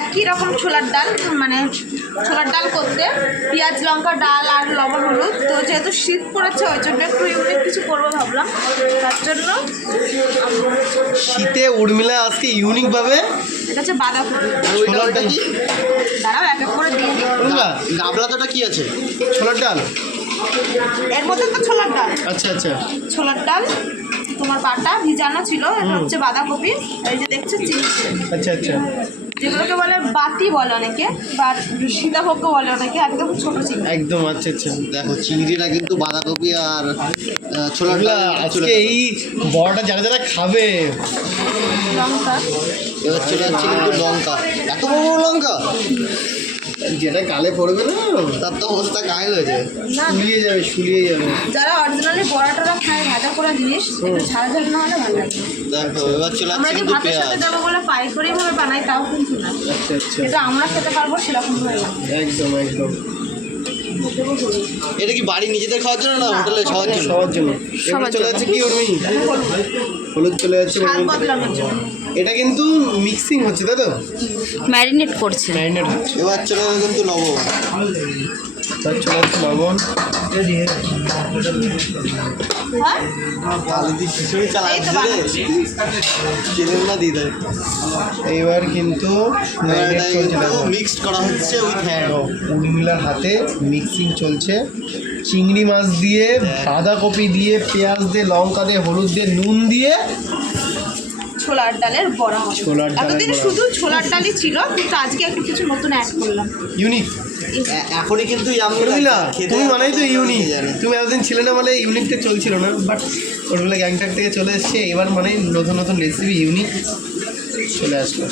একই রকম ছোলার ডাল, মানে ছোলার ডাল করতে পেঁয়াজ লঙ্কা ডাল আর লবণ হলুদ। তো যেহেতু শীত পড়েছে ওই জন্য একটু ইউনিক কিছু করবো ভাবলাম, তার জন্য। শীতে উর্মিলা আজকে ইউনিক ভাবে এটা হচ্ছে বাঁধাকপি। ছোলাটা কি দাঁড়াও এক এক করে দিয়ে দিই। গাবলাটা কি আছে? ছোলার ডাল, এর মধ্যে তো ছোলার ডাল। আচ্ছা আচ্ছা ছোলার ডাল তোমার বাটা ভিজানো ছিল, এটা হচ্ছে বাঁধাকপি, এই যে দেখছো চিংড়ি, আচ্ছা আচ্ছা যেগুলোকে বলে বাতি বলে অনেকে, বা সীতাভোগ বলে অনেকে, একদম ছোট চিংড়ি। একদম আচ্ছা আচ্ছা। দেখো চিংড়িটা কিন্তু বাঁধাকপি আর ছোলার ডাল আজকে এই বড়টা যারা যারা খাবে, লঙ্কা এবার চলে যাচ্ছে কিন্তু লঙ্কা, এত বড় বড় লঙ্কা, যেটা গালে পড়বে না তার তো অবস্থা ঘায়ল হয়ে যায়। না, শুলিয়ে যাবে শুলিয়ে যাবে। যারা অরিজিনালি বড়া টড়া খায় ভাজা করা জিনিস, একটু ঝাল ঝাল না হলে ভালো লাগে। দেখো এবার চলে আমরা যাচ্ছে যে কিন্তু ভাতের সাথে পেঁয়াজ। দেবো বলে পাইকারি ভাবে বানাই তাও কিন্তু না, আচ্ছা আচ্ছা কিন্তু আমরা খেতে পারবো সেরকম ভাবে না। একদম একদম এটা কি বাড়ি নিজেদের খাওয়ার জন্য না হোটেলে খাওয়ার জন্য? সবার জন্য। এবার চলে যাচ্ছে কি উর্মি, হলুদ চলে যাচ্ছে স্বাদ উর্মি। বদলানোর জন্য। এটা কিন্তু মিক্সিং হচ্ছে তাই তো, ম্যারিনেট করছে। ম্যারিনেট হচ্ছে। এবার চলে যাবে কিন্তু লবণ। তার চলে যাচ্ছে লবণ। হ্যাঁ, আলু দিয়ে খিচুড়ি এই তো চালাচ্ছে রে, বানাচ্ছি। চিনেন না দিয়ে দেয়। এইবার কিন্তু ম্যারিনেট চলছে দেখো। মিক্সড করা হচ্ছে উইথ হ্যান্ড। দেখো, উর্মিলার হাতে মিক্সিং চলছে, চিংড়ি মাছ দিয়ে, বাঁধাকপি দিয়ে, পেঁয়াজ দিয়ে, লঙ্কা দিয়ে, হলুদ দিয়ে, নুন দিয়ে ছোলার ডালের বড়া হবে। ছোলার ডালের এতদিন বড়া। শুধু ছোলার ডালই ছিল, কিন্তু আজকে একটু কিছু নতুন অ্যাড করলাম। ইউনিক। এখনই কিন্তু ইয়াম্মি উর্মিলা লাগছে, খেতে তুমি মানেই তো এত ইউনিক, জানে। তুমি এতদিন ছিলে না বলে ইউনিকটা চলছিল না, বাট উর্মিলা গ্যাংটাক থেকে চলে এসছে, এবার মানে নতুন নতুন রেসিপি ইউনিক চলে আসলো।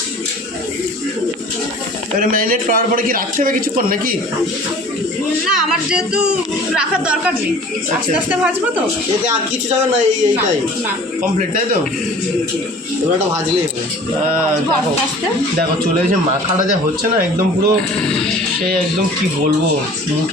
এবারে ম্যারিনেট করার পরে কি রাখতে হবে কিছুক্ষণ নাকি? না, আমার যেহেতু রাখার দরকার নেই, আস্তে আস্তে ভাজবো তো। এতে আর কিছু যাবে না, এইটাই না, কমপ্লিট তাই তো? এবার একটা ভাজলেই হবে। ভাজবো দেখো আস্তে আস্তে। দেখো চলে এসে মাখাটা যা হচ্ছে না একদম পুরো, সে একদম কি বলবো মুখে